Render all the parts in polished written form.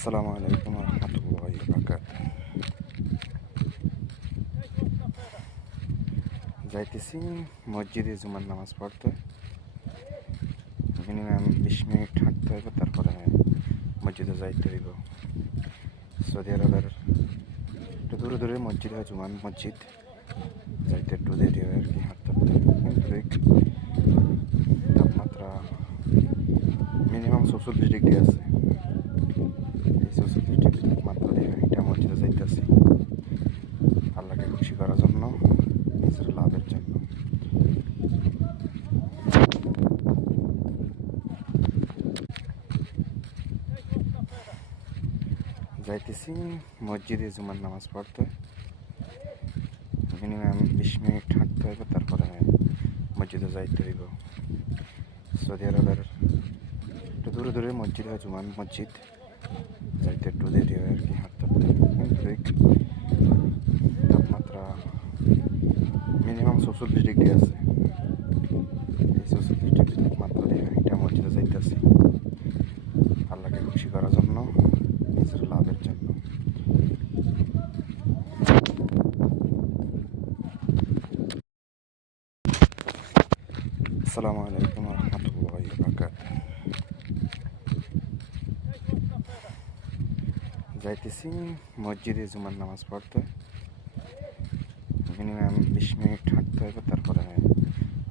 আসসালামু আলাইকুম রহমতুল্লাহি বারাকাতুহু। যাইতেছি মসজিদে জুমার নামাজ পড়তে। মিনিমাম 20 মিনিট হাঁটতে হইব, তারপরে মসজিদে যাইতে হইব। সৌদি আরবের একটু দূরে দূরে মসজিদ হয়, জুমান মসজিদ। যাইতে একটু দেরি হয় আর কি, হাঁটতে হাঁটতে। কিন্তু তাপমাত্রা মিনিমাম 44 ডিগ্রি আছে। এই 44 ডিগ্রি তাপমাত্রা দিয়ে এটা মসজিদে যাইতেছি আল্লাহকে খুশি করার জন্য, নিজের লাভের জন্য। যাইতেছি মসজিদে জুমার নামাজ পড়তে। মিনিমাম 20 মিনিট হাঁটতে হইব, তারপরে মসজিদে যাইতে হইব। সৌদি আরবের একটু দূরে দূরে মসজিদ হয়, জুমান মসজিদ। যাইতে একটু দেরি হয় আর কি, হাঁটতে হাঁটতে। কিন্তু তাপমাত্রা মিনিমাম 44 ডিগ্রি আছে। এই 44 ডিগ্রি তাপমাত্রা দিয়ে এটা মসজিদে যাইতেছি আল্লাহকে খুশি করার জন্য, নিজের লাভের জন্য। আসসালামু আলাইকুম রহমতুল্লাহি বারাকাতুহু। যাইতেছি মসজিদে জুমার নামাজ পড়তে। মিনিমাম 20 মিনিট হাঁটতে হইব, তারপরে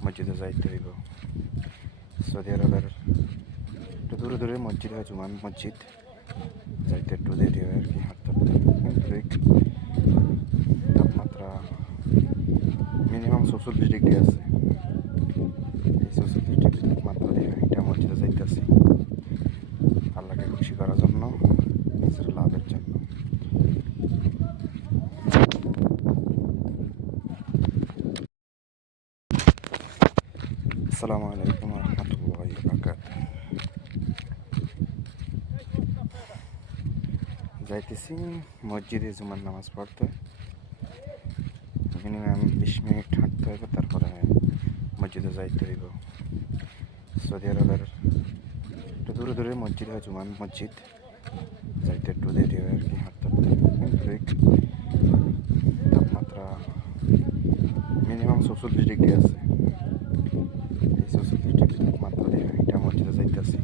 মসজিদে যাইতে হইব। সৌদি আরবের একটু দূরে দূরে মসজিদ হয়, জুমান মসজিদ। যাইতে একটু দেরি হয় আর কি, হাঁটতে হাঁটতে। কিন্তু তাপমাত্রা মিনিমাম 44 ডিগ্রি আছে। এই 44 ডিগ্রি তাপমাত্রা দিয়ে এটা মসজিদে যাইতেছি আল্লাহকে খুশি করার জন্য, নিজের লাভের জন্য। আসসালামু আলাইকুম রহমতুল্লাহি বারাকাতুহু। যাইতেছি মসজিদে জুমার নামাজ পড়তে। মিনিমাম 20 মিনিট হাঁটতে হইব, তারপরে মসজিদে যাইতে হইব। সৌদি আরবের একটু দূরে দূরে মসজিদ হয়, জুমান মসজিদ। যাইতে একটু দেরি হয় আর কি, হাঁটতে হাঁটতে। কিন্তু তাপমাত্রা মিনিমাম 44 ডিগ্রি আছে। এই 44 ডিগ্রি তাপমাত্রা দিয়ে এটা মসজিদে যাইতেছি